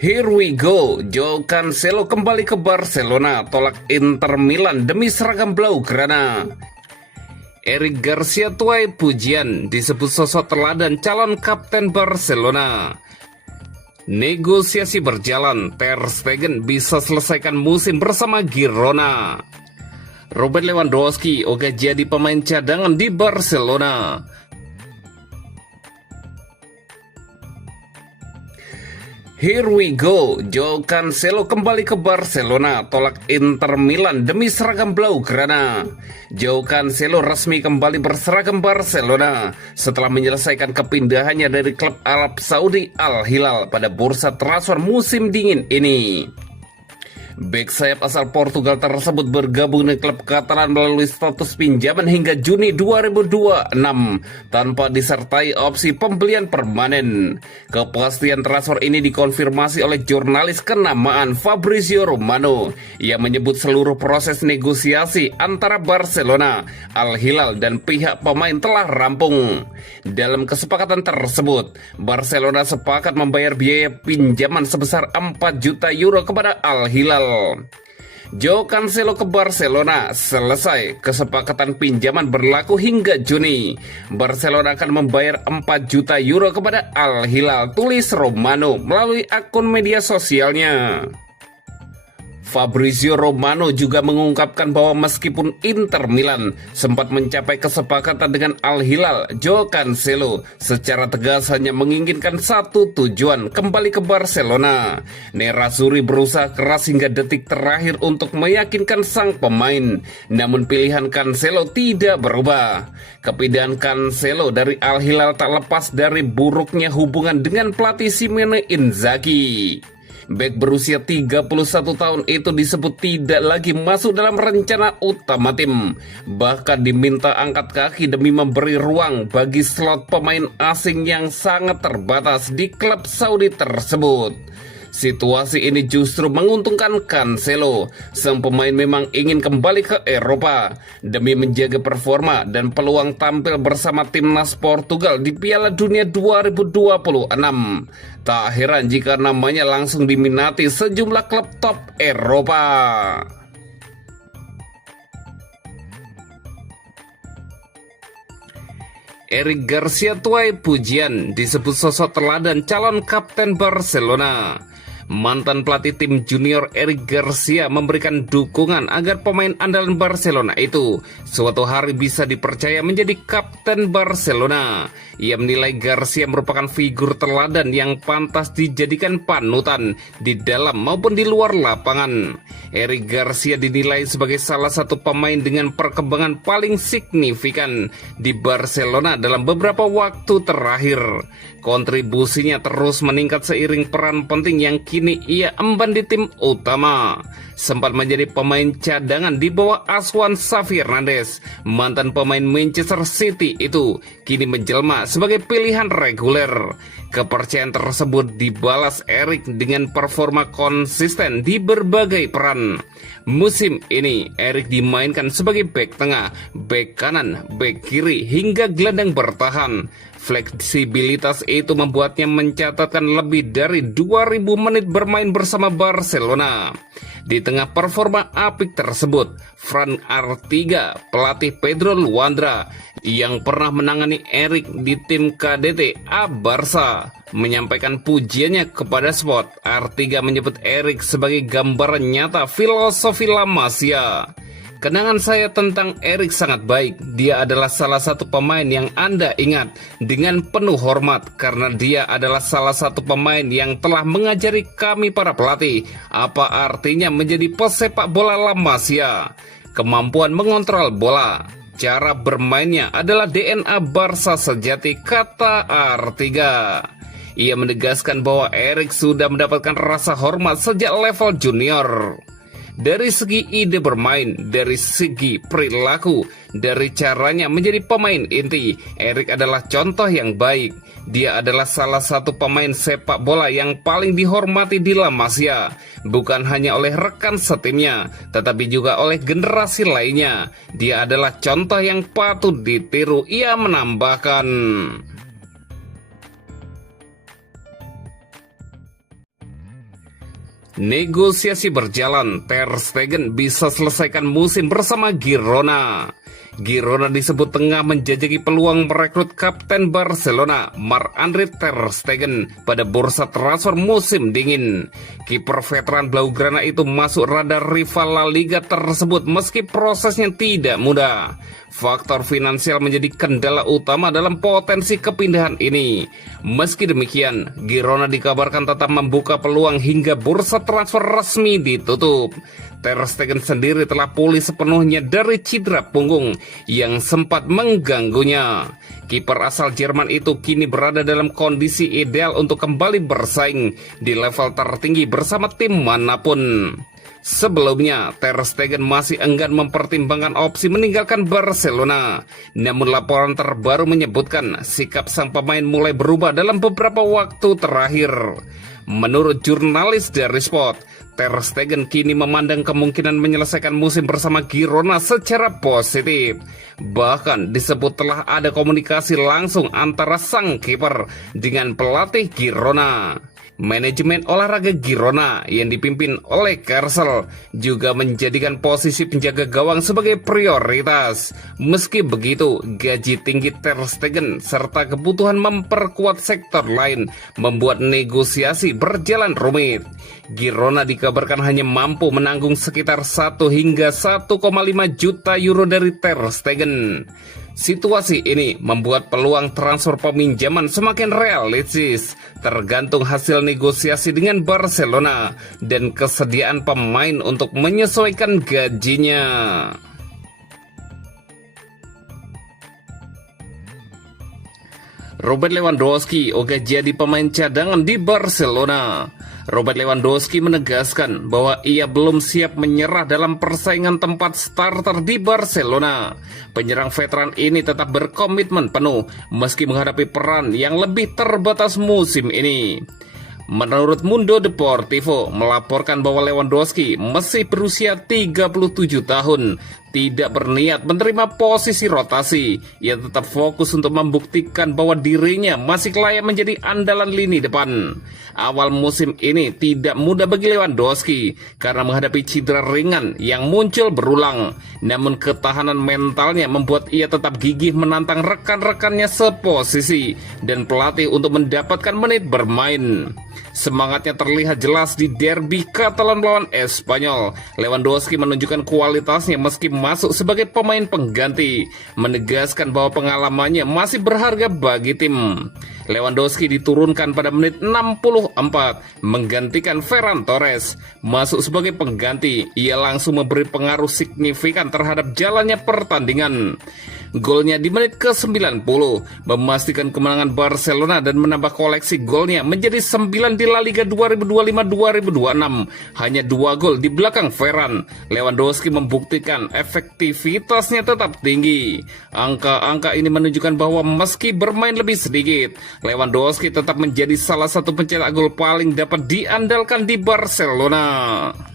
Here we go, Joao Cancelo kembali ke Barcelona, tolak Inter Milan demi seragam Blaugrana. Eric Garcia tuai pujian, disebut sosok teladan calon kapten Barcelona. Negosiasi berjalan, Ter Stegen bisa selesaikan musim bersama Girona. Robert Lewandowski oke jadi pemain cadangan di Barcelona. Here we go, Joao Cancelo kembali ke Barcelona, tolak Inter Milan demi seragam Blaugrana. Joao Cancelo resmi kembali berseragam Barcelona setelah menyelesaikan kepindahannya dari klub Arab Saudi Al Hilal pada bursa transfer musim dingin ini. Bek sayap asal Portugal tersebut bergabung dengan klub Katalan melalui status pinjaman hingga Juni 2026 tanpa disertai opsi pembelian permanen. Kepastian transfer ini dikonfirmasi oleh jurnalis kenamaan Fabrizio Romano yang menyebut seluruh proses negosiasi antara Barcelona, Al Hilal dan pihak pemain telah rampung. Dalam kesepakatan tersebut, Barcelona sepakat membayar biaya pinjaman sebesar 4 juta euro kepada Al Hilal. Joao Cancelo ke Barcelona selesai. Kesepakatan pinjaman berlaku hingga Juni. Barcelona akan membayar 4 juta euro kepada Al Hilal, tulis Romano melalui akun media sosialnya. Fabrizio Romano juga mengungkapkan bahwa meskipun Inter Milan sempat mencapai kesepakatan dengan Al Hilal, Joao Cancelo secara tegas hanya menginginkan satu tujuan, kembali ke Barcelona. Nerazzurri berusaha keras hingga detik terakhir untuk meyakinkan sang pemain, namun pilihan Cancelo tidak berubah. Kepindahan Cancelo dari Al Hilal tak lepas dari buruknya hubungan dengan pelatih Simone Inzaghi. Bek berusia 31 tahun itu disebut tidak lagi masuk dalam rencana utama tim. Bahkan diminta angkat kaki demi memberi ruang bagi slot pemain asing yang sangat terbatas di klub Saudi tersebut. Situasi ini justru menguntungkan Cancelo. Sang pemain memang ingin kembali ke Eropa demi menjaga performa dan peluang tampil bersama timnas Portugal di Piala Dunia 2026. Tak heran jika namanya langsung diminati sejumlah klub top Eropa. Eric Garcia tuai pujian, disebut sosok teladan calon kapten Barcelona. Mantan pelatih tim junior Eric Garcia memberikan dukungan agar pemain andalan Barcelona itu suatu hari bisa dipercaya menjadi kapten Barcelona. Ia menilai Garcia merupakan figur teladan yang pantas dijadikan panutan di dalam maupun di luar lapangan. Eric Garcia dinilai sebagai salah satu pemain dengan perkembangan paling signifikan di Barcelona dalam beberapa waktu terakhir. Kontribusinya terus meningkat seiring peran penting yang kini ia emban di tim utama. Sempat menjadi pemain cadangan di bawah asuhan Xavi Hernandez, mantan pemain Manchester City itu kini menjelma sebagai pilihan reguler. Kepercayaan tersebut dibalas Eric dengan performa konsisten di berbagai peran. Musim ini Eric dimainkan sebagai bek tengah, bek kanan, bek kiri hingga gelandang bertahan. Fleksibilitas itu membuatnya mencatatkan lebih dari 2000 menit bermain bersama Barcelona. Di tengah performa apik tersebut, Fran Artiga, pelatih Pedro Luandra yang pernah menangani Eric di tim KDT A Barca, menyampaikan pujiannya kepada Sport. Artiga menyebut Eric sebagai gambaran nyata filosofi La Masia. Kenangan saya tentang Eric sangat baik. Dia adalah salah satu pemain yang Anda ingat dengan penuh hormat karena dia adalah salah satu pemain yang telah mengajari kami para pelatih apa artinya menjadi pesepak bola La Masia. Kemampuan mengontrol bola, cara bermainnya adalah DNA Barca sejati, kata Artiga. Ia menegaskan bahwa Eric sudah mendapatkan rasa hormat sejak level junior. Dari segi ide bermain, dari segi perilaku, dari caranya menjadi pemain inti, Eric adalah contoh yang baik. Dia adalah salah satu pemain sepak bola yang paling dihormati di La Masia, bukan hanya oleh rekan setimnya, tetapi juga oleh generasi lainnya. Dia adalah contoh yang patut ditiru, ia menambahkan. Negosiasi berjalan, Ter Stegen bisa selesaikan musim bersama Girona. Girona disebut tengah menjajaki peluang merekrut kapten Barcelona, Marc-Andre Ter Stegen, pada bursa transfer musim dingin. Kiper veteran Blaugrana itu masuk radar rival La Liga tersebut meski prosesnya tidak mudah. Faktor finansial menjadi kendala utama dalam potensi kepindahan ini. Meski demikian, Girona dikabarkan tetap membuka peluang hingga bursa transfer resmi ditutup. Ter Stegen sendiri telah pulih sepenuhnya dari cedera punggung yang sempat mengganggunya. Kiper asal Jerman itu kini berada dalam kondisi ideal untuk kembali bersaing di level tertinggi bersama tim manapun. Sebelumnya, Ter Stegen masih enggan mempertimbangkan opsi meninggalkan Barcelona. Namun laporan terbaru menyebutkan sikap sang pemain mulai berubah dalam beberapa waktu terakhir. Menurut jurnalis dari Sport, Ter Stegen kini memandang kemungkinan menyelesaikan musim bersama Girona secara positif. Bahkan disebut telah ada komunikasi langsung antara sang kiper dengan pelatih Girona. Manajemen olahraga Girona yang dipimpin oleh Kersel juga menjadikan posisi penjaga gawang sebagai prioritas. Meski begitu, gaji tinggi Ter Stegen serta kebutuhan memperkuat sektor lain membuat negosiasi berjalan rumit. Girona dikabarkan hanya mampu menanggung sekitar 1 hingga 1,5 juta euro dari Ter Stegen. Situasi ini membuat peluang transfer peminjaman semakin realistis, tergantung hasil negosiasi dengan Barcelona dan kesediaan pemain untuk menyesuaikan gajinya. Robert Lewandowski oga jadi pemain cadangan di Barcelona. Robert Lewandowski menegaskan bahwa ia belum siap menyerah dalam persaingan tempat starter di Barcelona. Penyerang veteran ini tetap berkomitmen penuh meski menghadapi peran yang lebih terbatas musim ini. Menurut Mundo Deportivo melaporkan bahwa Lewandowski masih berusia 37 tahun, tidak berniat menerima posisi rotasi. Ia tetap fokus untuk membuktikan bahwa dirinya masih layak menjadi andalan lini depan. Awal musim ini tidak mudah bagi Lewandowski karena menghadapi cedera ringan yang muncul berulang. Namun ketahanan mentalnya membuat ia tetap gigih menantang rekan-rekannya seposisi dan pelatih untuk mendapatkan menit bermain. Semangatnya terlihat jelas di derby Catalan melawan Espanyol. Lewandowski menunjukkan kualitasnya meski masuk sebagai pemain pengganti, menegaskan bahwa pengalamannya masih berharga bagi tim. Lewandowski diturunkan pada menit 64 menggantikan Ferran Torres. Masuk sebagai pengganti, ia langsung memberi pengaruh signifikan terhadap jalannya pertandingan. Golnya di menit ke-90 memastikan kemenangan Barcelona dan menambah koleksi golnya menjadi 9 di La Liga 2025-2026. Hanya 2 gol di belakang Ferran. Lewandowski membuktikan efektivitasnya tetap tinggi. Angka-angka ini menunjukkan bahwa meski bermain lebih sedikit, Lewandowski tetap menjadi salah satu pencetak gol paling dapat diandalkan di Barcelona.